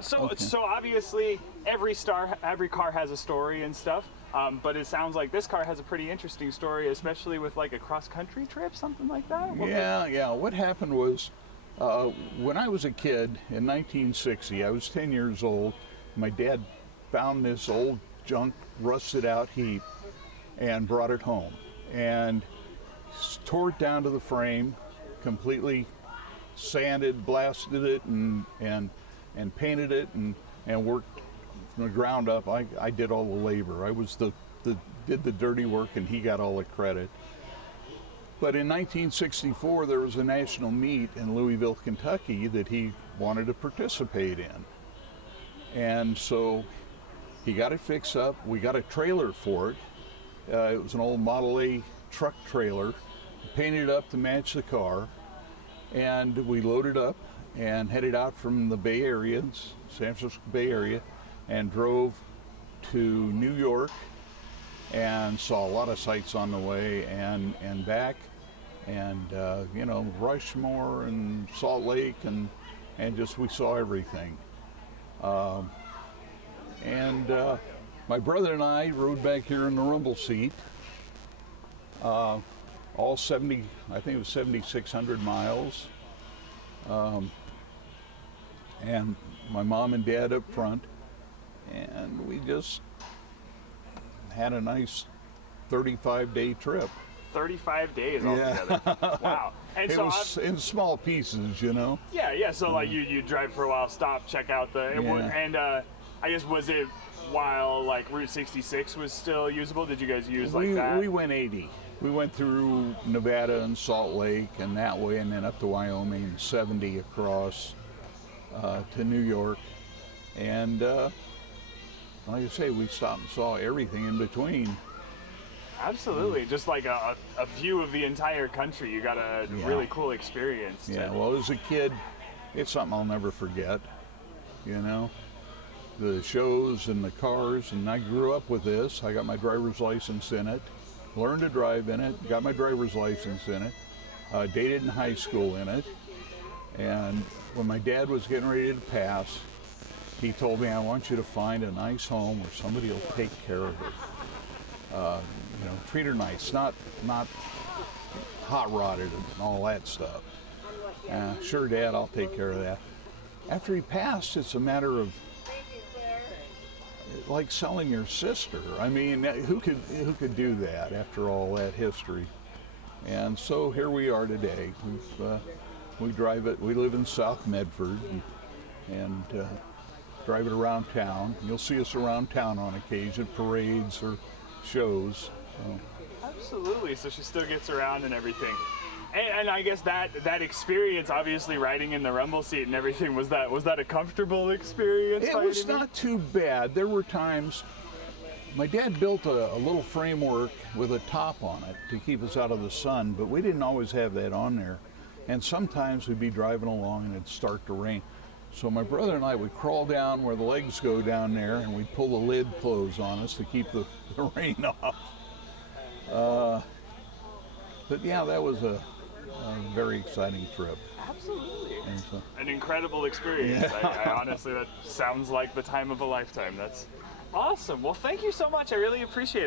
So obviously every car has a story and stuff, but it sounds like this car has a pretty interesting story, especially with like a cross-country trip, something like that. Yeah. What happened was, when I was a kid in 1960, I was 10 years old. My dad found this old junk, rusted out heap and brought it home and tore it down to the frame, completely sanded, blasted it, and painted it, and worked from the ground up. I did all the labor. I was did the dirty work, and he got all the credit. But in 1964, there was a national meet in Louisville, Kentucky that he wanted to participate in. And so he got it fixed up. We got a trailer for it. It was an old Model A truck trailer, painted it up to match the car. And we loaded up and headed out from the Bay Area, San Francisco Bay Area, and drove to New York and saw a lot of sights on the way and back, and Rushmore and Salt Lake, and just we saw everything. My brother and I rode back here in the rumble seat, all 70, I think it was 7,600 miles, and my mom and dad up front, and we just had a nice 35-day trip. 35 days altogether. Yeah. Wow. And it was in small pieces, you know. Yeah. So like you drive for a while, stop, check out and I guess, was it while like Route 66 was still usable? Did you guys use like that? We went 80. We went through Nevada and Salt Lake and that way, and then up to Wyoming, and 70 across to New York. And like I say, we stopped and saw everything in between. Absolutely. Just like a view of the entire country. You got a really cool experience. Yeah, well, as a kid, it's something I'll never forget, you know. The shows and the cars, and I grew up with this. I got my driver's license in it, learned to drive in it, got my driver's license in it, dated in high school in it, and when my dad was getting ready to pass, he told me, I want you to find a nice home where somebody will take care of it. Treat her nice, not hot rodded and all that stuff. Sure, Dad, I'll take care of that. After he passed, it's a matter of like selling your sister. I mean, who could do that after all that history? And so here we are today. We drive it. We live in South Medford and drive it around town. You'll see us around town on occasion, parades or shows. Absolutely. So she still gets around and everything. And I guess that experience, obviously riding in the rumble seat and everything, was that a comfortable experience? It was not too bad. There were times, my dad built a little framework with a top on it to keep us out of the sun, but we didn't always have that on there. And sometimes we'd be driving along and it'd start to rain. So my brother and I would crawl down where the legs go down there, and we'd pull the lid close on us to keep the rain off. But yeah, that was a very exciting trip. Absolutely. An incredible experience. Yeah. I honestly, that sounds like the time of a lifetime. That's awesome. Well, thank you so much. I really appreciate it.